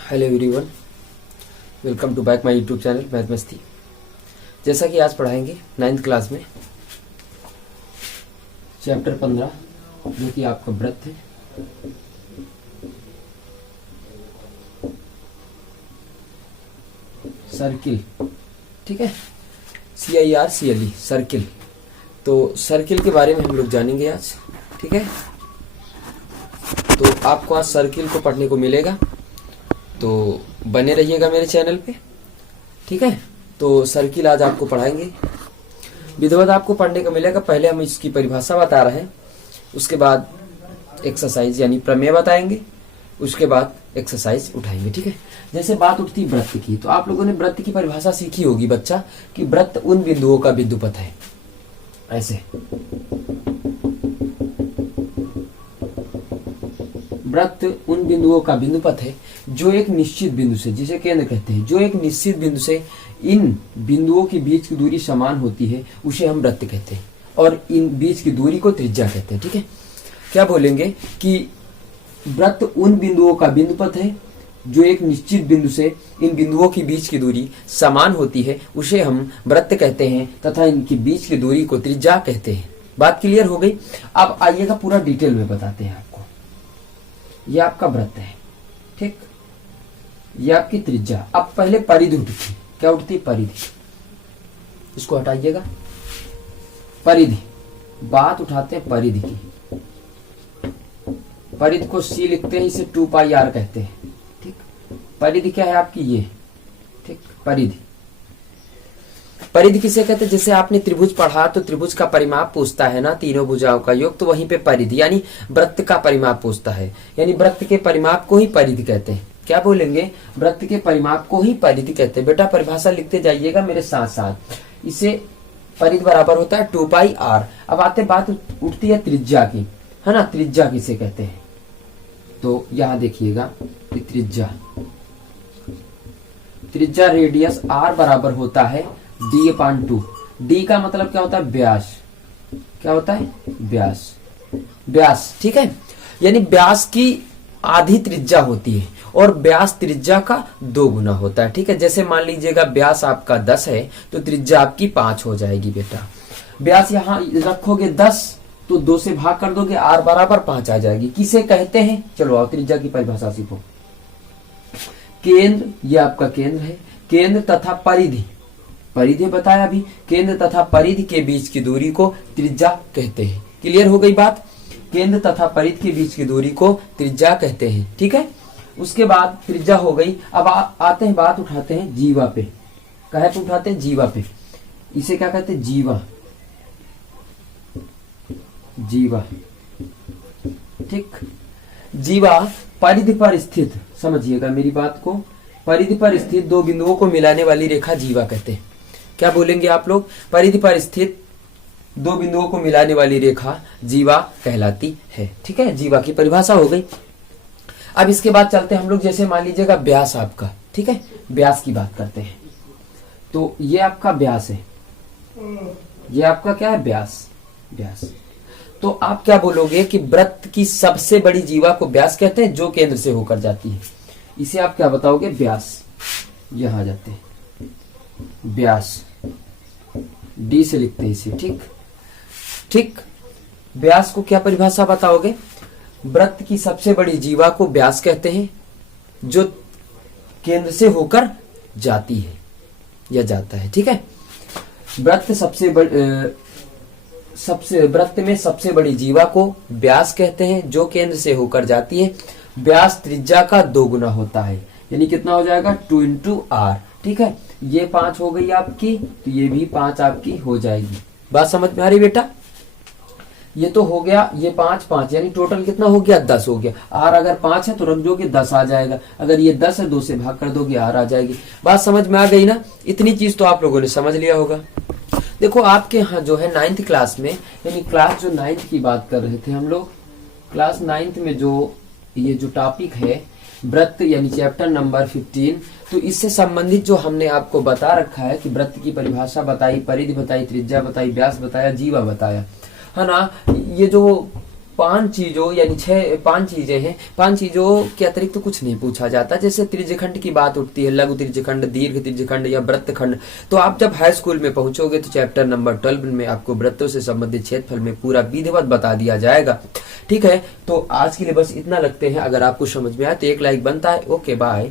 Hello everyone, welcome to back my YouTube channel Math Masti. जैसा कि आज पढ़ाएंगे 9th क्लास में चैप्टर 15 जो कि आपका व्रत है। सर्किल, ठीक है, CIRCLE सर्किल। तो सर्किल के बारे में हम लोग जानेंगे आज, ठीक है। तो आपको आज सर्किल को पढ़ने को मिलेगा, तो बने रहिएगा मेरे चैनल पे, ठीक है। तो सर्किल आज आपको पढ़ाएंगे, विधिवत आपको पढ़ने को मिलेगा। पहले हम इसकी परिभाषा बता रहे हैं, उसके बाद एक्सरसाइज यानी प्रमेय बताएंगे, उसके बाद एक्सरसाइज उठाएंगे, ठीक है। जैसे बात उठती व्रत की, तो आप लोगों ने व्रत की परिभाषा सीखी होगी बच्चा, कि व्रत उन बिंदुओं का बिंदुपथ है। ऐसे व्रत उन बिंदुओं का बिंदुपथ है जो एक निश्चित बिंदु से, जिसे केंद्र कहते हैं, जो एक निश्चित बिंदु से इन बिंदुओं के बीच की दूरी समान होती है, उसे हम वृत्त कहते हैं। और इन बीच की दूरी को त्रिज्या कहते हैं, ठीक है। क्या बोलेंगे कि वृत्त उन बिंदुओं का बिंदुपथ है जो एक निश्चित बिंदु से इन बिंदुओं के बीच की दूरी समान होती है, उसे हम वृत्त कहते हैं तथा इनकी बीच की दूरी को त्रिज्या कहते हैं। बात क्लियर हो गई। अब आइएगा पूरा डिटेल में बताते हैं आपको। यह आपका वृत्त है, ठीक, ये आपकी त्रिज्या। अब पहले परिधि उठती, क्या उठती? परिधि। इसको हटाइएगा, परिधि। बात उठाते हैं परिधि की। परिधि को C लिखते हैं, इसे 2πr कहते हैं, ठीक। परिधि क्या है आपकी? ये, ठीक, परिधि। परिधि किसे कहते हैं? जैसे आपने त्रिभुज पढ़ा तो त्रिभुज का परिमाप पूछता है ना, तीनों भुजाओं का योग, तो वहीं पे परिधि यानी वृत्त का परिमाप पूछता है, यानी वृत्त के परिमाप को ही परिधि कहते हैं। क्या बोलेंगे? वृत्त के परिमाप को ही परिधि कहते हैं। बेटा परिभाषा लिखते जाइएगा मेरे साथ साथ। इसे परिधि बराबर होता है 2πr। अब आते बात उठती है त्रिज्या की, है ना। त्रिज्या किसे कहते हैं? तो यहां देखिएगा कि त्रिज्या रेडियस r बराबर होता है d/2। d का मतलब क्या होता है? व्यास। क्या होता है? व्यास। व्यास, ठीक है, यानी व्यास की आधी त्रिज्या होती है और व्यास त्रिज्या का 2 गुना होता है, ठीक है। जैसे मान लीजिएगा व्यास आपका 10 है तो त्रिज्या आपकी 5 हो जाएगी। बेटा व्यास यहां रखोगे 10 तो 2 से भाग कर दोगे, r बराबर 5 आ जाएगी। किसे कहते हैं? चलो आओ त्रिज्या की परिभाषा सीखो। केंद्र, ये आपका केंद्र है। केंद्र तथा परिधि, परिधि बताया अभी, केंद्र तथा परिधि के बीच की दूरी को त्रिज्या कहते हैं। क्लियर हो गई बात? केंद्र तथा परिधि के बीच की दूरी को त्रिज्या कहते हैं, ठीक है। उसके बाद त्रिज्या हो गई। अब आते हैं, बात उठाते हैं जीवा पे। कहे पे उठाते हैं? जीवा पे। इसे क्या कहते हैं? जीवा। जीवा, ठीक। जीवा परिधि पर स्थित, समझिएगा मेरी बात को, परिधि पर स्थित 2 बिंदुओं को मिलाने वाली रेखा जीवा कहते हैं। क्या बोलेंगे आप लोग? परिधि पर स्थित 2 बिंदुओं को मिलाने वाली रेखा जीवा कहलाती है, ठीक है। जीवा की परिभाषा हो गई। अब इसके बाद चलते हैं हम लोग, जैसे मान लीजिएगा व्यास आपका, ठीक है, व्यास की बात करते हैं। तो ये आपका व्यास है, ये आपका क्या है? व्यास। व्यास। तो आप क्या बोलोगे कि वृत्त की सबसे बड़ी जीवा को व्यास कहते हैं, जो केंद्र से होकर जाती है। इसे आप क्या बताओगे? व्यास। यहां आ जाते हैं, व्यास। डी से लिखते हैं इसे, ठीक, ठीक। व्यास को क्या परिभाषा बताओगे? वृत्त की सबसे बड़ी जीवा को व्यास कहते हैं, जो केंद्र से होकर जाती है या जाता है, ठीक है। वृत्त वृत्त में सबसे बड़ी जीवा को व्यास कहते हैं, जो केंद्र से होकर जाती है। व्यास त्रिज्या का 2 गुना होता है, यानी कितना हो जाएगा? 2 × r, ठीक है। ये 5 हो गई आपकी, तो ये भी 5 आपकी हो जाएगी। बात समझ में आ रही बेटा? ये तो हो गया, ये 5 5, यानी टोटल कितना हो गया? 10 हो गया। r अगर 5 है तो रख दोगे 10 आ जाएगा। अगर ये 10 है 2 से भाग कर दोगे, r आ जाएगी। बात समझ में आ गई ना? इतनी चीज तो आप लोगों ने समझ लिया होगा। देखो आपके यहाँ जो है 9th क्लास में, यानी क्लास जो 9th की बात कर रहे थे हम लोग, क्लास 9th में जो ये जो टॉपिक है व्रत यानी चैप्टर नंबर 15, तो इससे संबंधित जो हमने आपको बता रखा है कि व्रत की परिभाषा बताई, परिधि बताई, त्रिज्या बताई, व्यास बताया, जीवा बताया, है ना। ये जो 5 चीजों यानी 5 चीजें हैं, 5 चीजों के अतिरिक्त तो कुछ नहीं पूछा जाता। जैसे त्रिज्यखंड की बात उठती है, लघु त्रिज्यखंड, दीर्घ त्रिज्यखंड या वृत्तखंड, तो आप जब हाई स्कूल में पहुंचोगे तो चैप्टर नंबर 12 में आपको वृत्तों से संबंधित क्षेत्रफल में पूरा विधिवत बता दिया जाएगा। ठीक है, तो आज के लिए बस इतना रखते हैं। अगर आपको समझ में आए तो एक लाइक बनता है। Okay bye.